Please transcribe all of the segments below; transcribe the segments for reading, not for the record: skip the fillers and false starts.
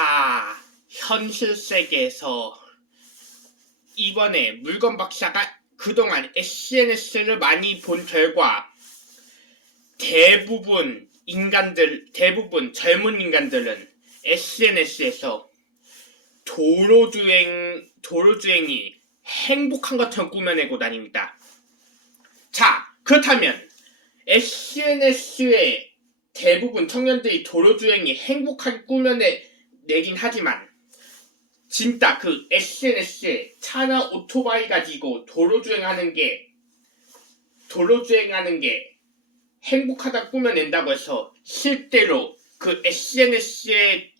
자, 현실 세계에서 이번에 물건 박사가 그동안 SNS를 많이 본 결과 대부분 젊은 인간들은 SNS에서 도로주행이 행복한 것처럼 꾸며내고 다닙니다. 자, 그렇다면 SNS에 대부분 청년들이 도로주행이 행복하게 꾸며내긴 하지만 진짜 그 SNS에 차나 오토바이 가지고 도로주행하는 게 행복하다 꾸며낸다고 해서 실제로 그 SNS에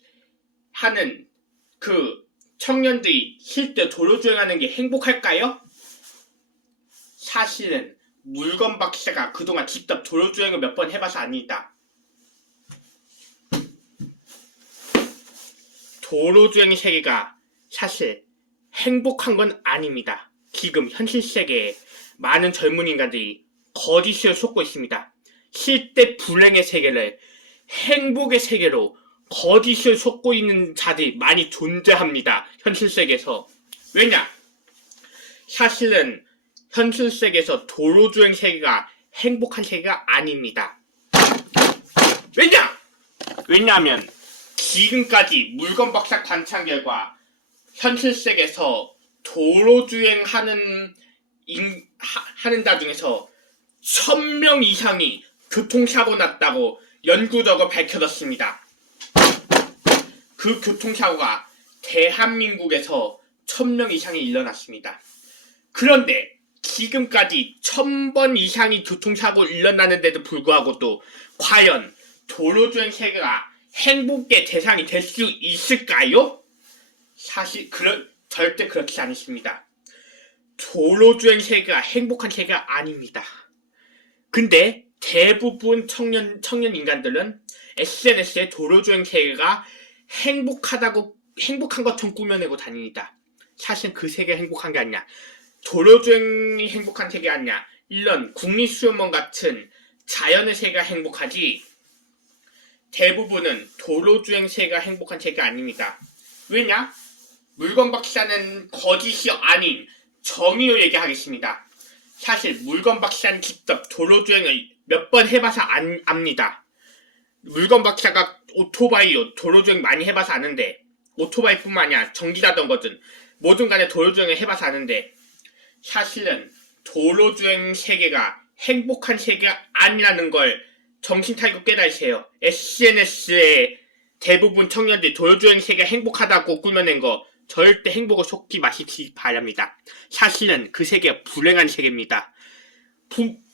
하는 그 청년들이 실제 도로주행하는 게 행복할까요? 사실은 물건 박사가 그동안 직접 도로주행을 몇 번 해봐서 압니다. 도로주행 세계가 사실 행복한 건 아닙니다. 지금 현실 세계에 많은 젊은 인간들이 거짓을 쏟고 있습니다. 실제 불행의 세계를 행복의 세계로 거짓을 쏟고 있는 자들이 많이 존재합니다. 현실 세계에서. 왜냐? 사실은 현실 세계에서 도로주행 세계가 행복한 세계가 아닙니다. 왜냐하면 지금까지 물건 박사 관찰 결과 현실 세계에서 도로주행하는 하는 자 중에서 1000명 이상이 교통사고 났다고 연구적으로 밝혀졌습니다. 그 교통사고가 대한민국에서 1000명 이상이 일어났습니다. 그런데 지금까지 1000번 이상이 교통사고 일어나는데도 불구하고도 과연 도로주행 세계가 행복의 대상이 될 수 있을까요? 사실 절대 그렇지 않습니다. 도로주행 세계가 행복한 세계가 아닙니다. 근데 대부분 청년 인간들은 SNS에 도로주행 세계가 행복한 것처럼 꾸며내고 다닙니다. 사실 그 세계가 행복한 게 아니야. 도로주행이 행복한 세계가 아니야. 이런 국립수영원 같은 자연의 세계가 행복하지 대부분은 도로주행 세계가 행복한 세계가 아닙니다. 왜냐? 물건 박사는 거짓이 아닌 정의로 얘기하겠습니다. 사실 물건 박사는 직접 도로주행을 몇 번 해봐서 압니다. 물건 박사가 오토바이요 도로주행 많이 해봐서 아는데 오토바이뿐만 아니라 전기자전거든 뭐든 간에 도로주행을 해봐서 아는데 사실은 도로주행 세계가 행복한 세계가 아니라는 걸 정신 차리고 깨달으세요. SNS에 대부분 청년들이 도로주행 세계가 행복하다고 꾸며낸 거 절대 행복을 속지 마시기 바랍니다. 사실은 그 세계가 불행한 세계입니다.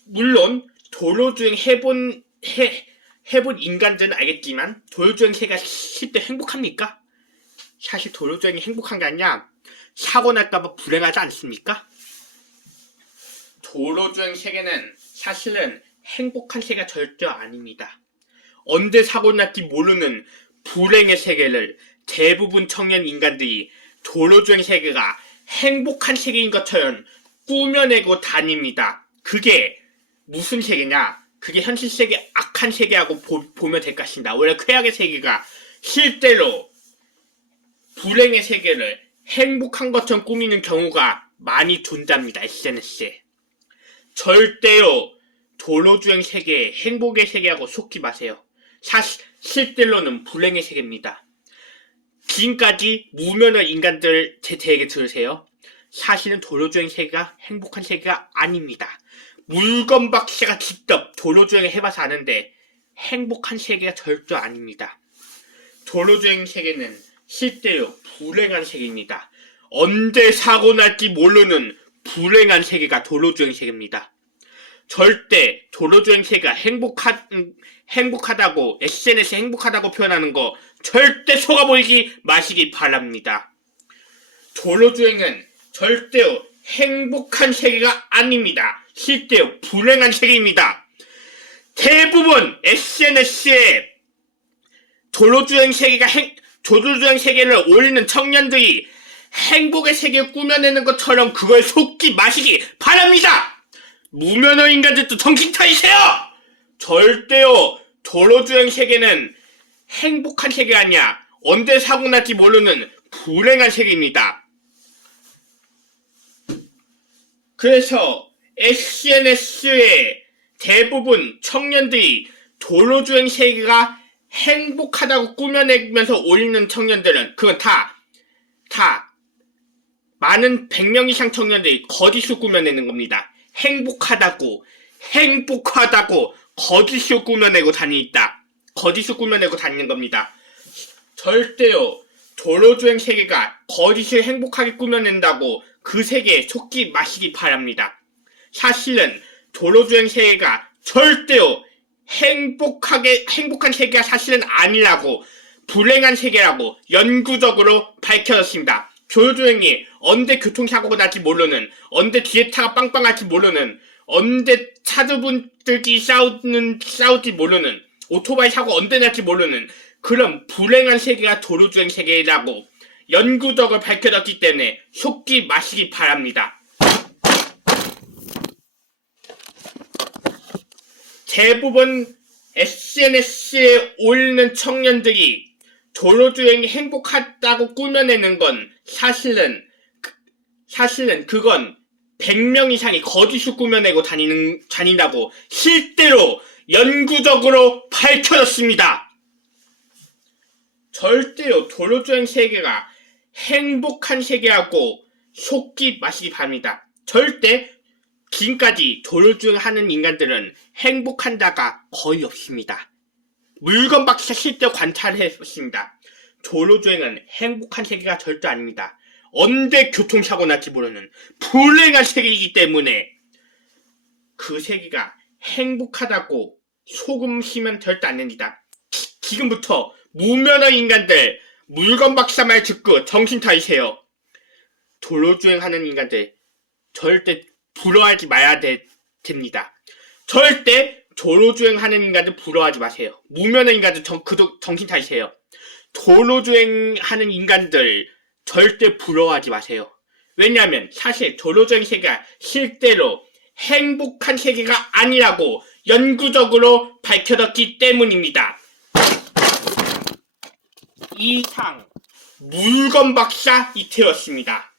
물론 도로주행 해본 인간들은 알겠지만 도로주행 세계가 실제 행복합니까? 사실 도로주행이 행복한 게 아니라 사고 날까봐 불행하지 않습니까? 도로주행 세계는 사실은 행복한 세계가 절대 아닙니다. 언제 사고 날지 모르는 불행의 세계를 대부분 청년 인간들이 도로주행 세계가 행복한 세계인 것처럼 꾸며내고 다닙니다. 그게 무슨 세계냐? 그게 현실 세계 악한 세계하고 보면 될 것입니다. 원래 쾌악의 세계가 실제로 불행의 세계를 행복한 것처럼 꾸미는 경우가 많이 존재합니다. SNS에. 절대로 도로주행 세계, 행복의 세계하고 속지 마세요. 실제로는 불행의 세계입니다. 지금까지 무면허 인간들 제게 들으세요. 사실은 도로주행 세계가 행복한 세계가 아닙니다. 물건 박사가 직접 도로주행을 해봐서 아는데 행복한 세계가 절대 아닙니다. 도로주행 세계는 실제로 불행한 세계입니다. 언제 사고 날지 모르는 불행한 세계가 도로주행 세계입니다. 절대 도로주행 세계가 행복하다고 SNS에 행복하다고 표현하는 거 절대 속아버리지 마시기 바랍니다. 도로주행은 절대로 행복한 세계가 아닙니다. 실제로 불행한 세계입니다. 대부분 SNS에 도로주행 세계를 올리는 청년들이 행복의 세계를 꾸며내는 것처럼 그걸 속지 마시기 바랍니다. 무면허 인간들도 정신 차리세요! 절대로 도로주행 세계는 행복한 세계가 아니야. 언제 사고 날지 모르는 불행한 세계입니다. 그래서 SNS에 대부분 청년들이 도로주행 세계가 행복하다고 꾸며내면서 올리는 청년들은 그건 다 많은 100명 이상 청년들이 거짓을 꾸며내는 겁니다. 행복하다고 거짓을 꾸며내고 다니는 겁니다. 절대요 도로주행 세계가 거짓을 행복하게 꾸며낸다고 그 세계에 속지 마시기 바랍니다. 사실은 도로주행 세계가 절대요 행복한 세계가 사실은 아니라고, 불행한 세계라고 연구적으로 밝혀졌습니다. 도로주행이 언제 교통사고가 날지 모르는, 언제 뒤에 차가 빵빵할지 모르는, 언제 차주분들끼리 싸울지 모르는, 오토바이 사고 언제 날지 모르는 그런 불행한 세계가 도로주행 세계라고 연구적으로 밝혀졌기 때문에 속지 마시기 바랍니다. 대부분 SNS에 올리는 청년들이 도로주행이 행복하다고 꾸며내는 건 사실은 그건 100명 이상이 거짓을 꾸며내고 다닌다고 실제로 연구적으로 밝혀졌습니다. 절대로 도로주행 세계가 행복한 세계라고 속지 마시기 바랍니다. 절대 지금까지 도로주행하는 인간들은 행복한 자가 거의 없습니다. 물건 박사 실제 관찰했습니다. 도로주행은 행복한 세계가 절대 아닙니다. 언제 교통사고 날지 모르는 불행한 세계이기 때문에 그 세계가 행복하다고 속음시면 절대 안 됩니다. 지금부터 무면허 인간들 물건 박사 말 듣고 정신 차리세요. 도로주행하는 인간들 절대 부러워하지 마야 됩니다. 절대 도로주행하는 인간들 부러워하지 마세요. 무면허 인간들 정신 차리세요. 도로주행하는 인간들 절대 부러워하지 마세요. 왜냐하면 사실 도로주행 세계가 실제로 행복한 세계가 아니라고 연구적으로 밝혀졌기 때문입니다. 이상 물건 박사 이태였습니다.